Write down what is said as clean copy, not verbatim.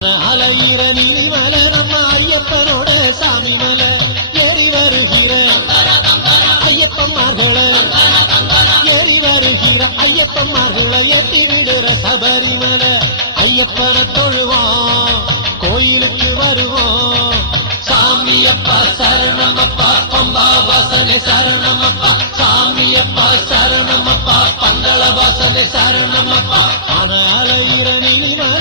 அலையிற நீலிமலை நம்ம ஐயப்பனோட சாமி மலை ஏறி வருகிற ஐயப்பன்மார்களை ஏறி வருகிற ஐயப்பன்மார்களை ஏற்றி விடுற சபரிமலை ஐயப்பனை தொழுவோம் கோயிலுக்கு வருவோம் சாமியப்பா சரணமப்பா பம்பா வாசனை சரணமப்பா சாமியப்பா சரணமப்பா பந்தள வாசனை சரணமப்பா அலையிற நீலிமலை